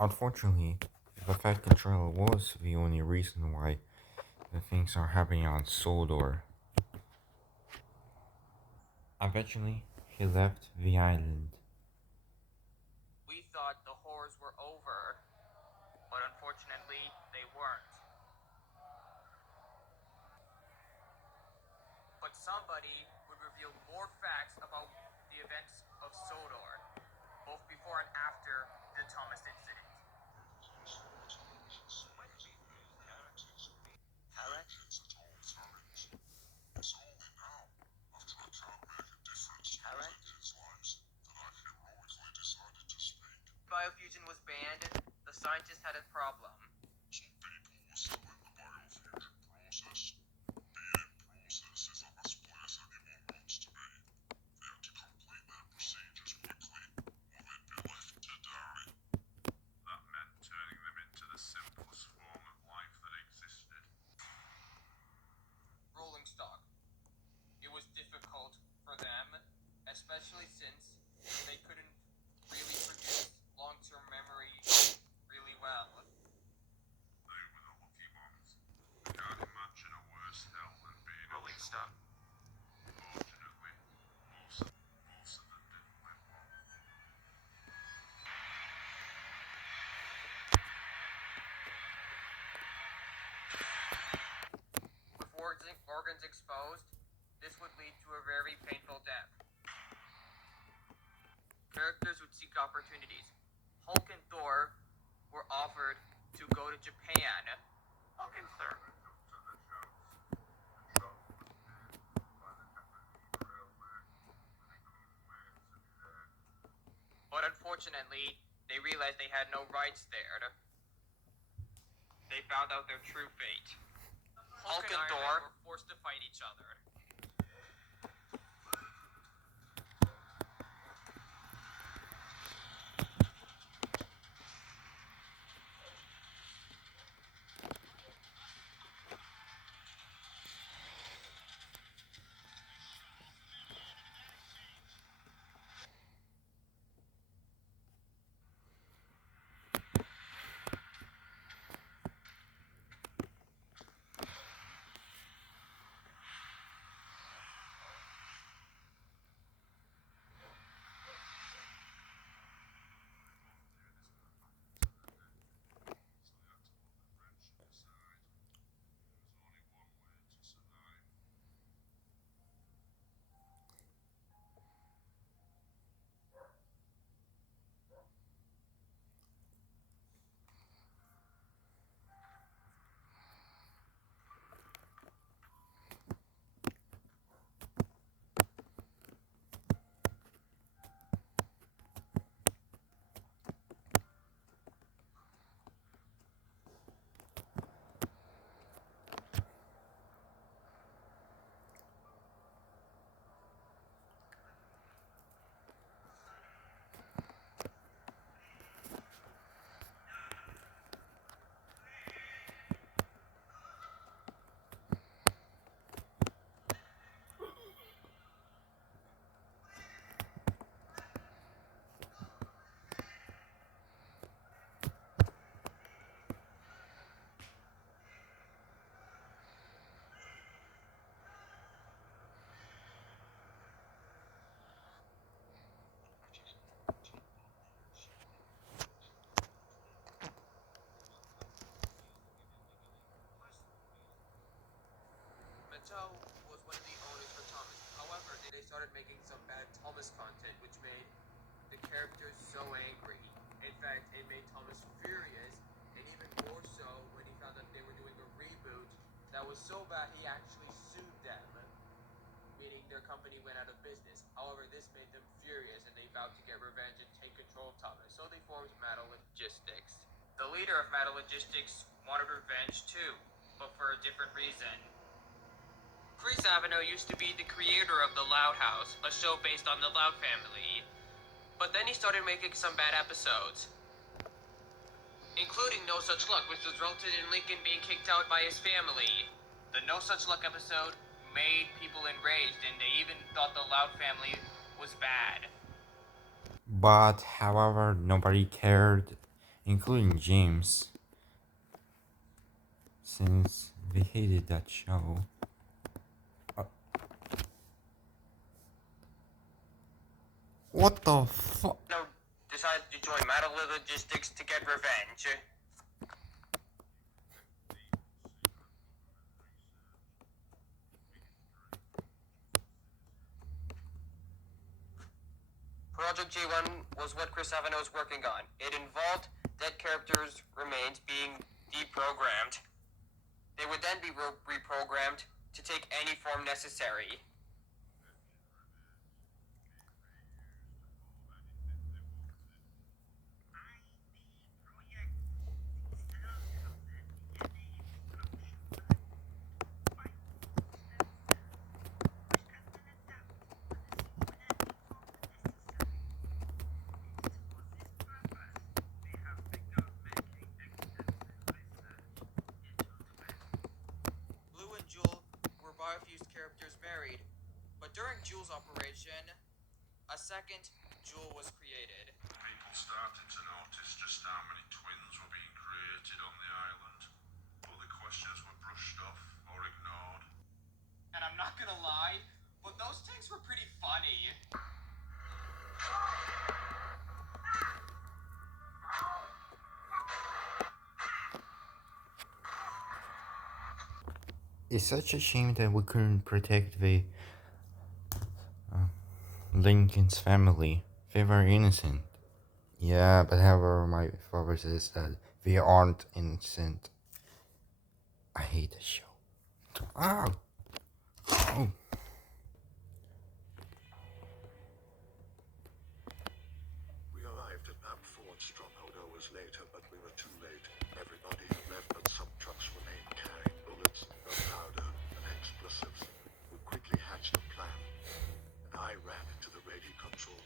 Unfortunately, the Fed control was the only reason why the things are happening on Sodor. Eventually, he left the island. We thought the horrors were over, but unfortunately, they weren't. But somebody would reveal more facts about the events of Sodor, both before and after the Thomas incident. Biofusion was banned, the scientist had a problem. Rolling stock. It was difficult for them, especially since they couldn't really produce long-term memory really well. Rolling stock. With organs exposed, this would lead to a very painful death. Characters would seek opportunities. Hulk and Thor were offered to go to Japan. Hulk and Thor. But unfortunately, they realized they had no rights there. They found out their true fate. Hulk and Thor were forced to fight each other. Mattel was one of the owners for Thomas. However, they started making some bad Thomas content, which made the characters so angry. In fact, it made Thomas furious, and even more so when he found out they were doing a reboot that was so bad he actually sued them, meaning their company went out of business. However, this made them furious, and they vowed to get revenge and take control of Thomas, so they formed Metal Logistics. The leader of Metal Logistics wanted revenge too, but for a different reason. Chris Avenue used to be the creator of The Loud House, a show based on the Loud family. But then he started making some bad episodes, including No Such Luck, which resulted in Lincoln being kicked out by his family. The No Such Luck episode made people enraged, and they even thought the Loud family was bad. But however, nobody cared including James, since they hated that show. What the fuck? Decided to join Metal Logistics to get revenge. Project G-1 was what Chris Avano was working on. It involved dead characters' remains being deprogrammed. They would then be reprogrammed to take any form necessary. Biofused characters married, but during Jules' operation, a second Jewel was created. People started to notice just how many twins were being created on the island, but the questions were brushed off or ignored. And I'm not gonna lie, but those tanks were pretty funny. It's such a shame that we couldn't protect the Lincoln's family. They were innocent. Yeah, but however, my father says that they aren't innocent. I hate the show. Ow! Oh. We arrived at Map 4 Stronghold hours later, but we were too late. Everybody had left, but some trucks remained carrying bullets, gunpowder, and explosives. We quickly hatched a plan, and I ran into the radio control room.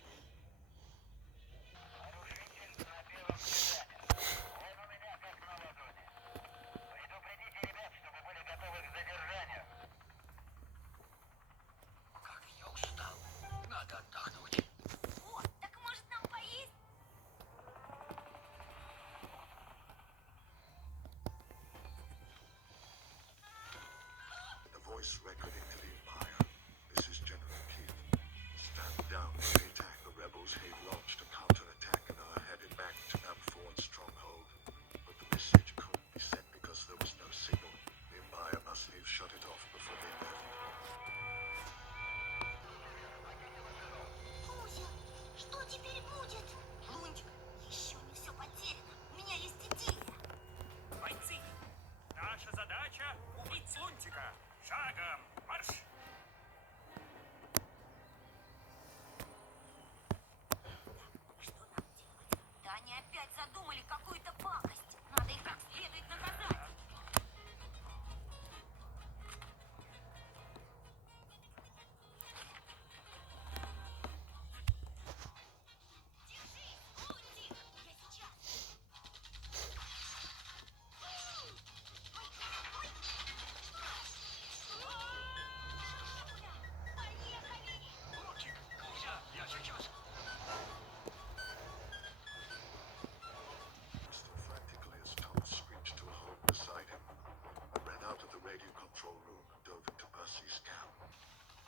Record into the Empire. This is General Keith. Stand down when they attack. The rebels have launched a counterattack and are headed back to Map 4 Stronghold. But the message couldn't be sent because there was no signal. The Empire must have shut it off before they left. Кузя, что теперь будет? Лунтик, еще не все потеряно. У меня есть идея. Бойцы, наша задача — убить Лунтика. Шагом марш! Что нам делать? Да они опять задумали какую-то пакость. Надо их как следует наказать. Держись, Лунтик! Я сейчас. Frantically as Tom screeched to a halt beside him. I ran out of the radio control room and dove into Percy's camp.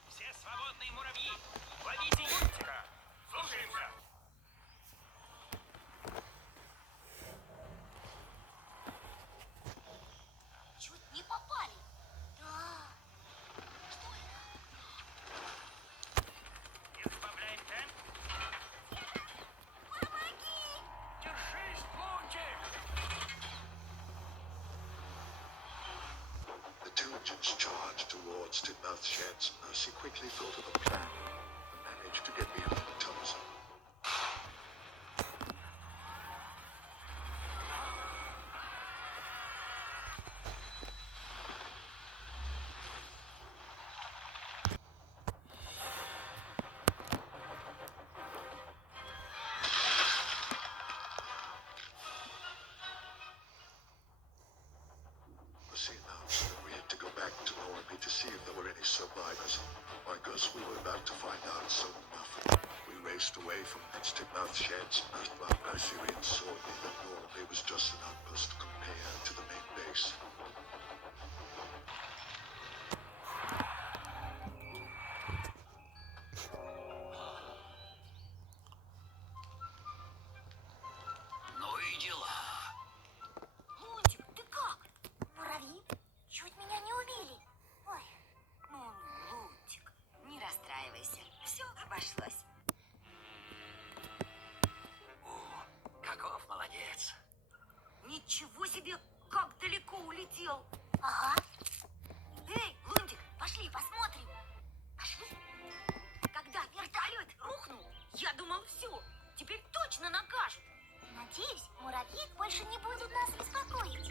Все свободные муравьи! Ловите Лунтика! Слушаемся! Чуть не попали. Да. Что это? Избавляем темп! Помоги! Держись, Лунтик! The two engines charged towards Titmouth sheds. Percy quickly thought of a plan and managed to get behind the tunnels. Percy announced that we had to go back to Normandy to see if there were any survivors. I guess we were about to find out soon enough. We raced away from Titmouth sheds, asked by Percy and saw me that Normandy was улетел. Ага. Эй, Лунтик, пошли посмотрим. Пошли. Когда вертолет рухнул, я думал, все, теперь точно накажут. Надеюсь, муравьи больше не будут нас беспокоить.